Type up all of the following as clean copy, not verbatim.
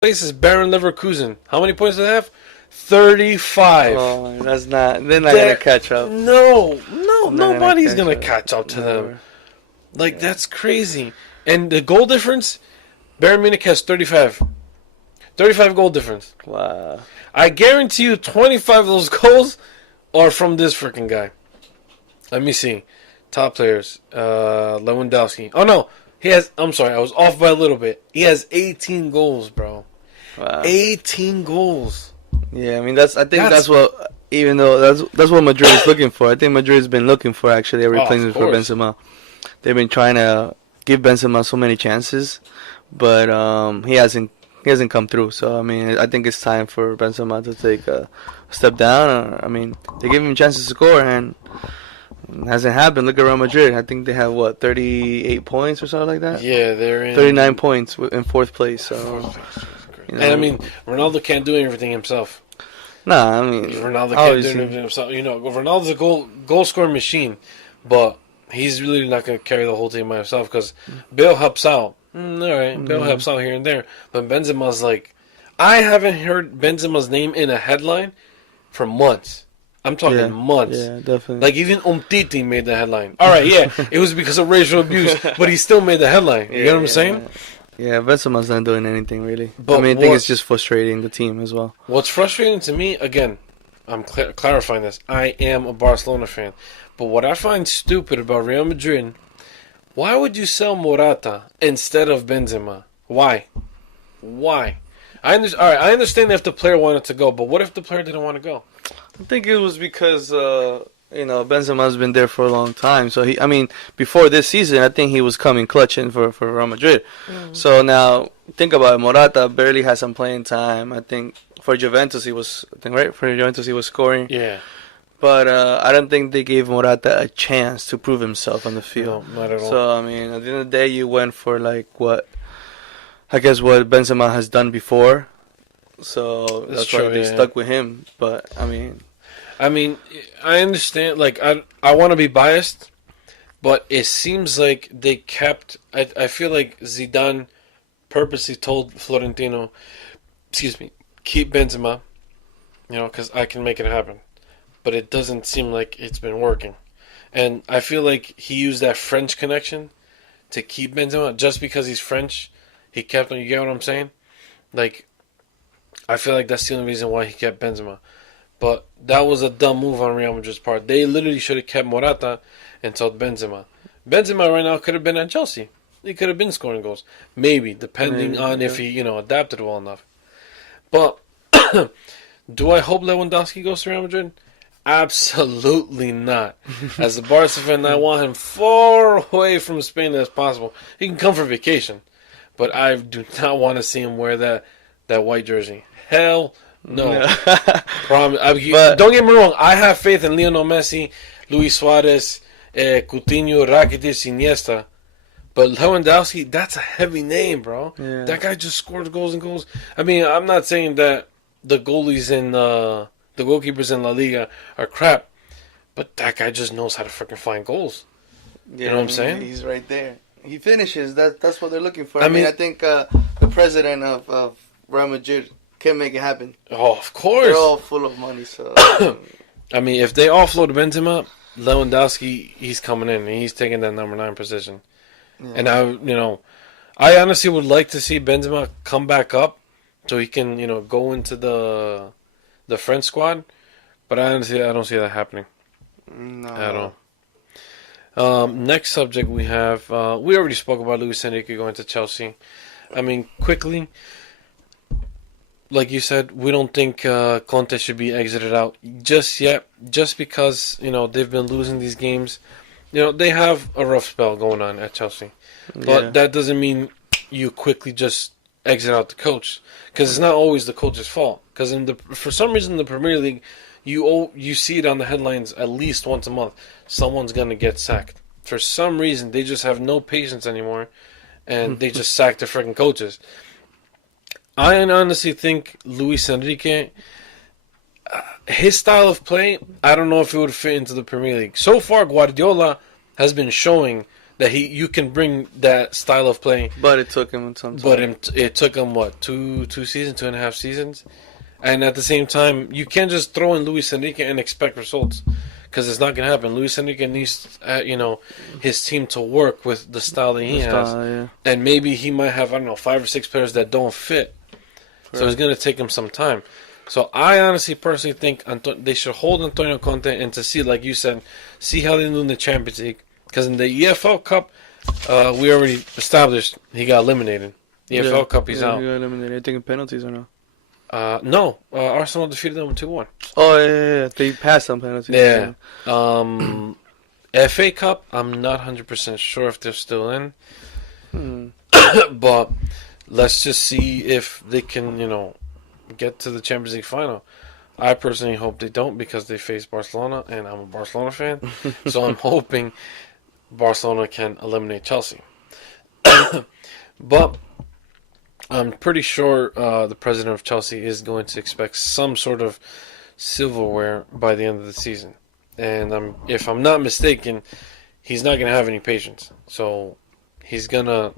place is Bayer Leverkusen. How many points do they have? 35. Oh, that's not. They're not gonna catch up. No, They're not nobody's gonna up. catch up to them. Never. Like Yeah. that's crazy. And the goal difference, Bayern Munich has 35. 35 goal difference. Wow. I guarantee you 25 of those goals are from this freaking guy. Let me see. Top players. Lewandowski. Oh no. I'm sorry, I was off by a little bit. He has 18 goals, bro. Wow. 18 goals. Yeah, I mean that's what, even though that's what Madrid is looking for. I think Madrid's been looking for actually a replacement for Benzema. They've been trying to give Benzema so many chances, but he hasn't come through. So I mean, I think it's time for Benzema to take a step down. I mean, they give him chances to score and it hasn't happened. Look at Real Madrid. I think they have 38 points or something like that. Yeah, they're in 39 points in fourth place. So. You know, and I mean, Ronaldo can't do everything himself. Nah, I mean, Ronaldo can't do everything himself. You know, Ronaldo's a goal scoring machine, but he's really not going to carry the whole team by himself because Bale helps out. All right, Bale helps out here and there, but Benzema's like, I haven't heard Benzema's name in a headline for months. I'm talking months. Yeah, definitely. Like even Umtiti made the headline. All right, yeah, it was because of racial abuse, but he still made the headline. You get what I'm saying? Yeah, Benzema's not doing anything really. But I think it's just frustrating the team as well. What's frustrating to me, again, I'm clarifying this. I am a Barcelona fan, but what I find stupid about Real Madrid, why would you sell Morata instead of Benzema? Why? I understand if the player wanted to go, but what if the player didn't want to go? I think it was because Benzema's been there for a long time. So before this season, I think he was coming clutching for Real Madrid. Mm-hmm. So now think about it. Morata barely had some playing time. I think for Juventus he was scoring. Yeah. But I don't think they gave Morata a chance to prove himself on the field. No, not at all. So I mean, at the end of the day, you went for what Benzema has done before. So that's why they stuck with him. But I mean, I understand. Like, I want to be biased, but it seems like they kept. I feel like Zidane purposely told Florentino, keep Benzema, because I can make it happen. But it doesn't seem like it's been working, and I feel like he used that French connection to keep Benzema just because he's French. He kept him. You get what I'm saying? Like, I feel like that's the only reason why he kept Benzema. But that was a dumb move on Real Madrid's part. They literally should have kept Morata and told Benzema. Benzema right now could have been at Chelsea. He could have been scoring goals. Maybe, depending on if he, adapted well enough. But do I hope Lewandowski goes to Real Madrid? Absolutely not. As a Barca fan, I want him far away from Spain as possible. He can come for vacation. But I do not want to see him wear that white jersey. Hell no. Promise. Don't get me wrong. I have faith in Lionel Messi, Luis Suarez, Coutinho, Rakitic, Iniesta. But Lewandowski, that's a heavy name, bro. Yeah. That guy just scored goals and goals. I mean, I'm not saying that the goalies in the goalkeepers in La Liga are crap, but that guy just knows how to freaking find goals. Yeah, you know what I'm saying? He's right there. He finishes. That's what they're looking for. I mean, I think the president of Real Madrid can make it happen. Oh, of course. They're all full of money, so. I mean, if they offload Benzema, Lewandowski, he's coming in and he's taking that number 9 position. Yeah. And I honestly would like to see Benzema come back up so he can, go into the French squad. But I don't see that happening. No. At all. Next subject we have, we already spoke about Luis Enrique going to Chelsea. I mean, quickly, like you said, we don't think Conte should be exited out just yet, just because, they've been losing these games. They have a rough spell going on at Chelsea. But that doesn't mean you quickly just exit out the coach, because it's not always the coach's fault. Because for some reason in the Premier League, you see it on the headlines at least once a month. Someone's going to get sacked. For some reason, they just have no patience anymore, and they just sack their freaking coaches. I honestly think Luis Enrique, his style of play, I don't know if it would fit into the Premier League. So far, Guardiola has been showing that you can bring that style of play. But it took him some time. But it took him what, two seasons, 2.5 seasons, and at the same time, you can't just throw in Luis Enrique and expect results. Because it's not going to happen. Luis Enrique needs, his team to work with the style that he has. Yeah. And maybe he might have, 5 or 6 players that don't fit. Right. So it's going to take him some time. So I honestly, personally think they should hold Antonio Conte and to see, like you said, see how they do in the Champions League. Because in the EFL Cup, we already established he got eliminated. The EFL Cup, he's out. He got eliminated. I think in penalties or no? No, Arsenal defeated them 2-1. Oh, yeah. They passed on penalties. Yeah. FA Cup, I'm not 100% sure if they're still in. But let's just see if they can, get to the Champions League final. I personally hope they don't because they face Barcelona, and I'm a Barcelona fan. So I'm hoping Barcelona can eliminate Chelsea. But I'm pretty sure the president of Chelsea is going to expect some sort of silverware by the end of the season. And if I'm not mistaken, he's not going to have any patience. So he's going to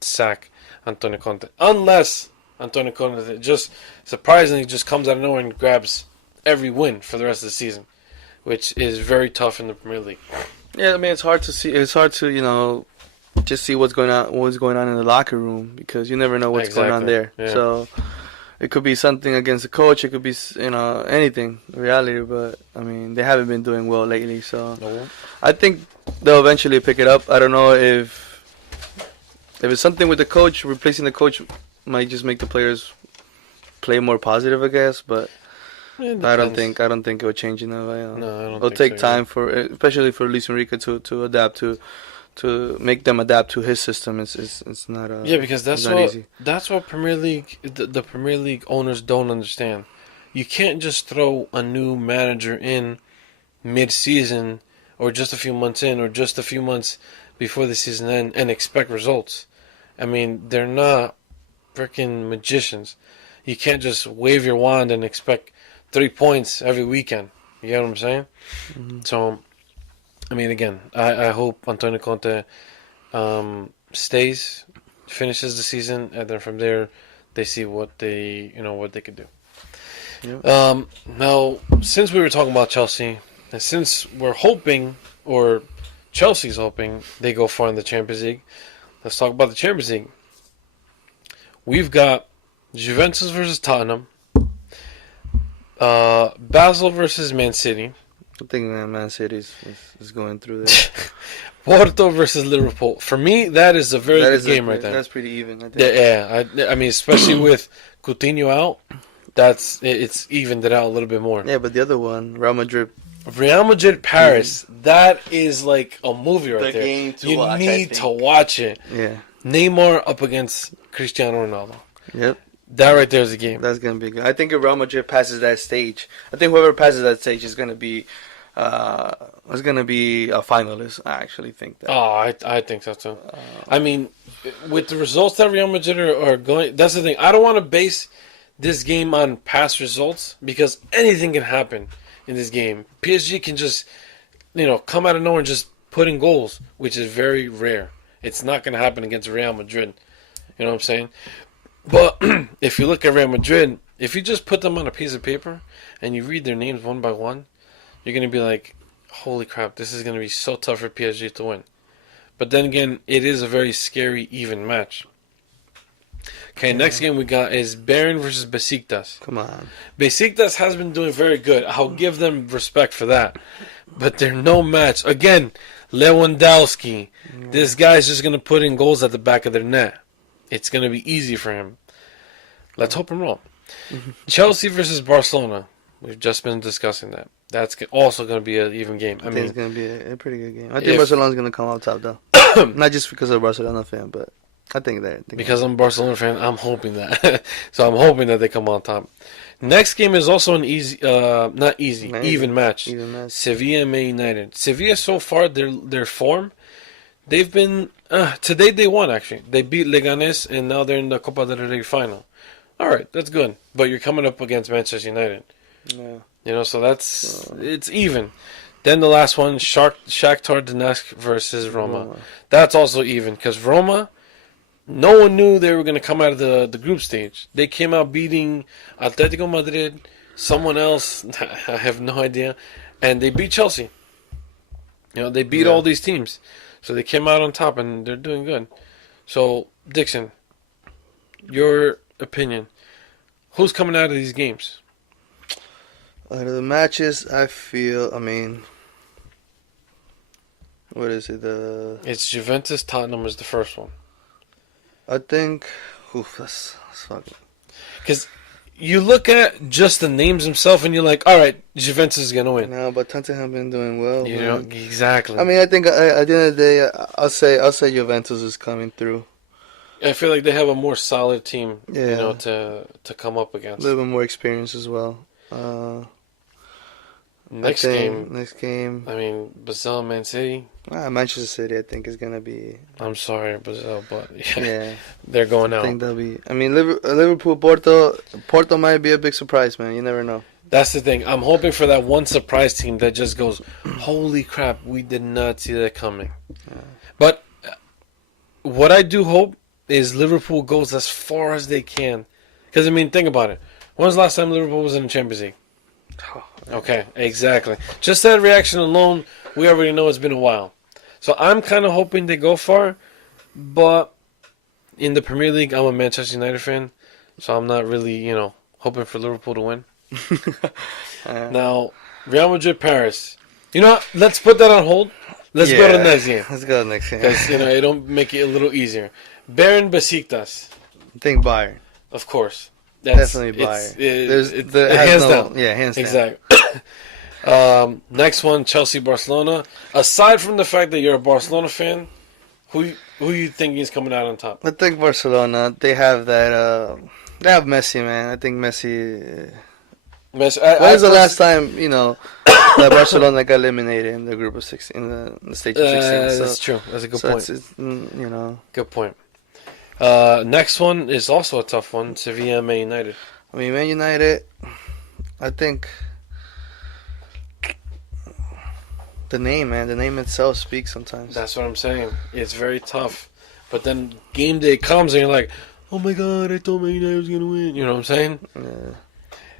sack Antonio Conte. Unless Antonio Conte just surprisingly just comes out of nowhere and grabs every win for the rest of the season, which is very tough in the Premier League. Yeah, I mean, it's hard to see. It's hard to, just see what's going on in the locker room because you never know what's going on there. Yeah. So it could be something against the coach. It could be anything in reality. But I mean, they haven't been doing well lately. So I think they'll eventually pick it up. I don't know if it's something with the coach. Replacing the coach might just make the players play more positive, I guess. But I don't think it will change enough. No, I don't. It'll take time especially for Luis Enrique to adapt to make them adapt to his system. It's not because that's what Premier League the Premier League owners don't understand. You can't just throw a new manager in mid-season or just a few months in or just a few months before the season end and expect results. I mean, they're not freaking magicians. You can't just wave your wand and expect 3 points every weekend. You get what I'm saying? Mm-hmm. So, I mean, again, I hope Antonio Conte stays, finishes the season, and then from there they see what they could do. Yep. Now, since we were talking about Chelsea, and since we're hoping, or Chelsea's hoping, they go far in the Champions League, let's talk about the Champions League. We've got Juventus versus Tottenham, Basel versus Man City. I think Man City is going through there. Porto versus Liverpool. For me, that is a very good game right there. That's pretty even, I think. Yeah, I mean, especially with Coutinho out, it's evened it out a little bit more. Yeah, but the other one, Real Madrid, Paris, that is like a movie right there. Game to you watch, need to watch it. Yeah. Neymar up against Cristiano Ronaldo. Yep. That right there is a game. That's going to be good. I think if Real Madrid passes that stage, I think whoever passes that stage is going to be a finalist. I actually think that. Oh, I think so too. I mean, with the results that Real Madrid are going, that's the thing. I don't want to base this game on past results because anything can happen in this game. PSG can just, come out of nowhere and just put in goals, which is very rare. It's not going to happen against Real Madrid. You know what I'm saying? But if you look at Real Madrid, if you just put them on a piece of paper and you read their names one by one, you're going to be like, holy crap, this is going to be so tough for PSG to win. But then again, it is a very scary, even match. Okay, next game we got is Bayern versus Besiktas. Come on. Besiktas has been doing very good. I'll give them respect for that. But they're no match. Again, Lewandowski. This guy's just going to put in goals at the back of their net. It's going to be easy for him. Let's hope I'm wrong. Chelsea versus Barcelona. We've just been discussing that. That's also going to be an even game. I mean, it's going to be a pretty good game. I think Barcelona's going to come out top, though. Not just because I'm a Barcelona fan, but I think that. Because I'm a Barcelona fan, I'm hoping that. So I'm hoping that they come on top. Next game is also an even match. Even match. Sevilla and Man United. Sevilla, so far, their form, they've been... today they won, actually. They beat Leganés, and now they're in the Copa del Rey final. All right, that's good. But you're coming up against Manchester United. Yeah. So it's even. Then the last one, Shakhtar Donetsk versus Roma. That's also even because Roma, no one knew they were going to come out of the group stage. They came out beating Atletico Madrid, someone else, I have no idea, and they beat Chelsea. They beat all these teams. So they came out on top, and they're doing good. So, Dixon, your opinion. Who's coming out of these games? Out of the matches, I feel, what is it? It's Juventus, Tottenham is the first one. I think, that's fucking... Because you look at just the names themselves, and you're like, all right, Juventus is going to win. No, but Tottenham have been doing well. Exactly. I think at the end of the day, I'll say Juventus is coming through. I feel like they have a more solid team, to come up against. A little bit more experience as well. Next game. Brazil, Man City. Manchester City, I think, is gonna be. I'm sorry, Brazil, but yeah, they're going out. I think they'll be. Liverpool, Porto. Porto might be a big surprise, man. You never know. That's the thing. I'm hoping for that one surprise team that just goes, holy crap, we did not see that coming. Yeah. But what I do hope is Liverpool goes as far as they can. Because, think about it. When was the last time Liverpool was in the Champions League? Okay, exactly. Just that reaction alone, we already know it's been a while. So I'm kind of hoping they go far. But in the Premier League, I'm a Manchester United fan. So I'm not really, hoping for Liverpool to win. Now, Real Madrid, Paris. You know what? Let's put that on hold. Let's go to the next game. Let's go to the next game. Because, it'll make it a little easier. Bayern Besiktas. I think Bayern. Of course. Definitely Bayern. Hands down. Yeah, hands down. Exactly. Next one, Chelsea, Barcelona. Aside from the fact that you're a Barcelona fan, who you think is coming out on top? I think Barcelona. They have that. They have Messi, man. I think Messi. When was the last time that Barcelona got eliminated in the group of 16, in the stage of 16? That's true. That's a good point. It's, Good point. Next one is also a tough one. Sevilla, Man United. Man United, I think the name itself speaks sometimes. That's what I'm saying. It's very tough. But then game day comes and you're like, oh my god, I thought Man United was going to win. You know what I'm saying? Yeah.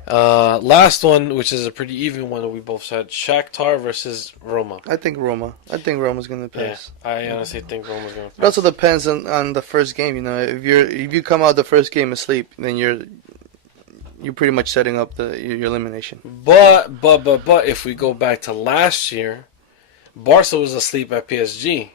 Last one, which is a pretty even one that we both said, Shakhtar versus Roma. I think Roma's going to pass. Yeah, I honestly think Roma's going to pass. It also depends on the first game. If you come out the first game asleep, then you're pretty much setting up your elimination. But if we go back to last year, Barca was asleep at PSG,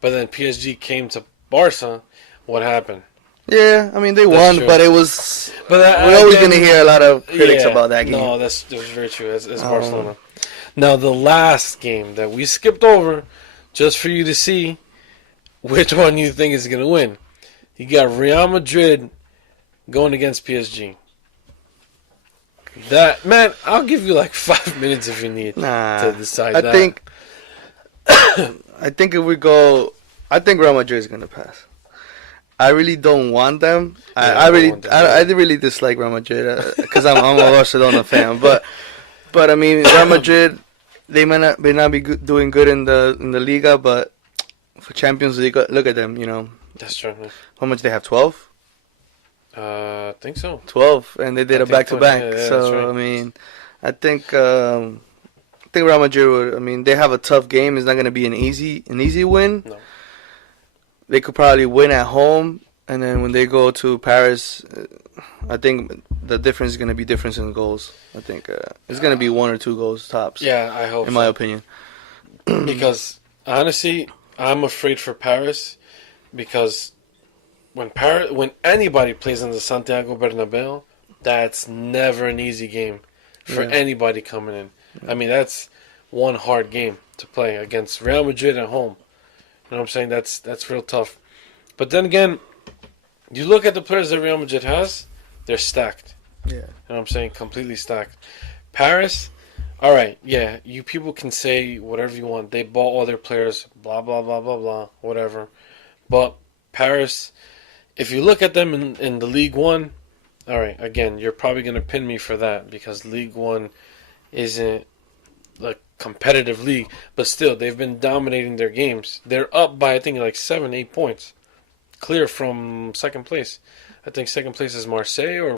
but then PSG came to Barca. What happened? Yeah, they won, true. but it was. But we're always going to hear a lot of critics about that game. No, that's very true. It's Barcelona. Now, the last game that we skipped over, just for you to see which one you think is going to win. You got Real Madrid going against PSG. That, man, I'll give you like 5 minutes if you need to decide that. I think if we go, I think Real Madrid is going to pass. I really don't want them. Yeah, I really dislike Real Madrid because I'm a Barcelona fan. But Real Madrid, they may not be doing good in the Liga, but for Champions League, look at them. That's true. How much they have? 12. I think so. 12, and they did a back-to-back. Yeah, so right. I think Real Madrid would. They have a tough game. It's not going to be an easy win. No. They could probably win at home, and then when they go to Paris, I think the difference is going to be difference in goals. I think it's going to be 1 or 2 goals tops. Yeah, I hope. In my opinion, because honestly, I'm afraid for Paris because when anybody plays in the Santiago Bernabéu, that's never an easy game for anybody coming in. Yeah. That's one hard game to play against Real Madrid at home. You know what I'm saying? That's real tough. But then again, you look at the players that Real Madrid has, they're stacked. Yeah. You know what I'm saying? Completely stacked. Paris, all right, yeah, you people can say whatever you want. They bought all their players, blah, blah, blah, blah, blah, whatever. But Paris, if you look at them in the League One, all right, again, you're probably going to pin me for that because League One isn't competitive league, but still they've been dominating their games. They're up by I think like 7, 8 points, clear from second place. I think second place is Marseille or